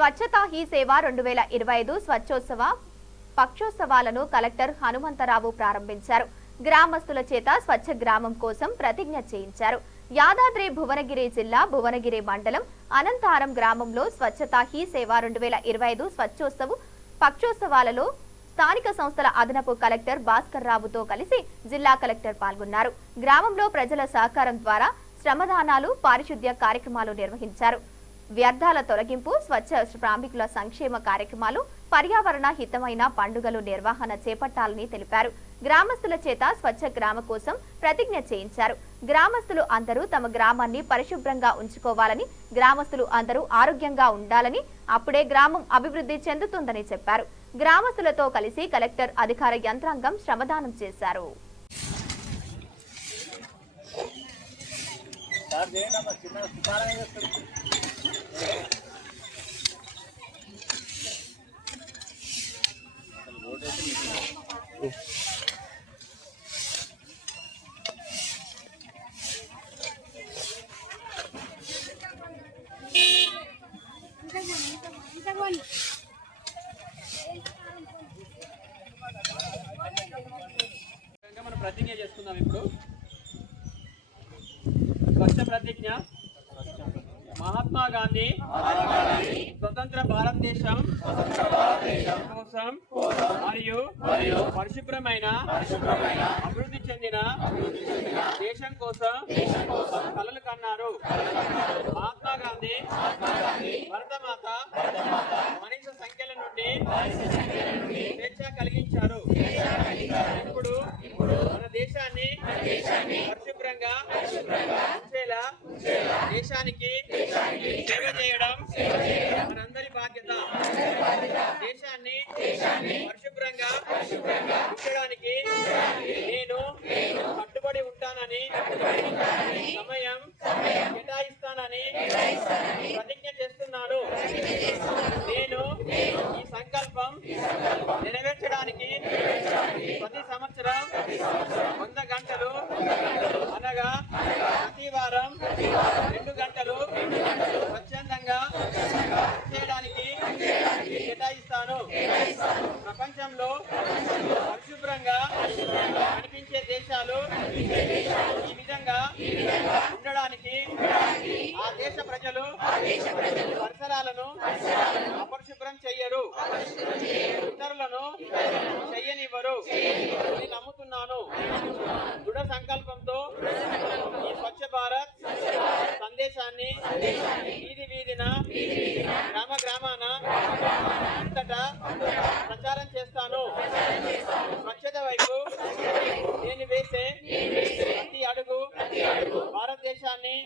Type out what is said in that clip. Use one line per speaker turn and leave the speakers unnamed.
స్వచ్ఛతా he సేవ రెండు వేల ఇరవై ఐదు స్వచ్ఛోత్సవ పక్షోత్సవాలను కలెక్టర్ హనుమంతరావు ప్రారంభించారు. గ్రామస్తుల చేత స్వచ్ఛ గ్రామం కోసం ప్రతిజ్ఞ చేయించారు. యాదాద్రి భువనగిరి జిల్లా భువనగిరి మండలం అనంతారం గ్రామంలో స్వచ్ఛతా హీ సేవ రెండు వేల ఇరవై ఐదు స్వచ్ఛోత్సవ పక్షోత్సవాలలో స్థానిక సంస్థల అదనపు కలెక్టర్ భాస్కర్ రావుతో కలిసి జిల్లా కలెక్టర్ పాల్గొన్నారు. గ్రామంలో ప్రజల సహకారం ద్వారా శ్రమదానాలు పారిశుద్ధ్య కార్యక్రమాలు నిర్వహించారు. వ్యర్థాల తొలగింపు స్వచ్ఛ శ్రామికుల సంక్షేమ కార్యక్రమాలు పర్యావరణ హితమైన పండుగలు నిర్వహణ చేపట్టాలని తెలిపారు. గ్రామస్తుల చేత స్వచ్ఛ గ్రామ కోసం ప్రతిజ్ఞ చేయించారు. గ్రామస్తులు అందరూ తమ గ్రామాన్ని పరిశుభ్రంగా ఉంచుకోవాలని గ్రామస్తులు అందరూ ఆరోగ్యంగా ఉండాలని అప్పుడే గ్రామం అభివృద్ధి చెందుతుందని చెప్పారు. గ్రామస్తులతో కలిసి కలెక్టర్ అధికార యంత్రాంగం శ్రమదానం చేశారు.
విధంగా మనం ప్రతిజ్ఞ చేసుకుందాం ఇప్పుడు. స్వచ్ఛ ప్రతిజ్ఞ. మహాత్మా గాంధీ స్వతంత్ర భారతదేశం కోసం మరియు పరిశుభ్రమైన అభివృద్ధి చెందిన దేశం కోసం కలలు కన్నారు. మహాత్మా గాంధీ భరతమాత మనిషి సంఖ్యల నుండి స్వేచ్ఛ కలిగించారు. ఇప్పుడు మన దేశాన్ని పరిశుభ్రంగా దేశానికి సేవ చేయడం మనందరి బాధ్యత. దేశాన్ని పరిశుభ్రంగా ఉంచడానికి నేను కట్టుబడి ఉంటానని సమయం కేటాయిస్తానని ప్రతిజ్ఞ చేస్తున్నాను. నేను ఈ సంకల్పం నెరవేర్చడానికి ప్రతి సంవత్సరం వంద గంటలు రెండు గంటలు స్వచ్ఛందంగా చేయడానికి కేటాయిస్తాను. ప్రపంచంలో పరిశుభ్రంగా కనిపించే దేశాలు ఈ విధంగా ఉండడానికి ఆ దేశ ప్రజలు పరిసరాలను అపరిశుభ్రం చెయ్యరు ఇతరులను చెయ్యనివ్వరు అని నమ్ముతున్నాను. దృఢ సంకల్పంతో ఈ స్వచ్ఛ భారత్ సందేశాన్ని వీధి వీధిన? గ్రామ గ్రామాన? అంతటా ప్రచారం చేస్తాను. స్వచ్ఛత వైపు నేను వేసే ప్రతి అడుగు భారతదేశాన్ని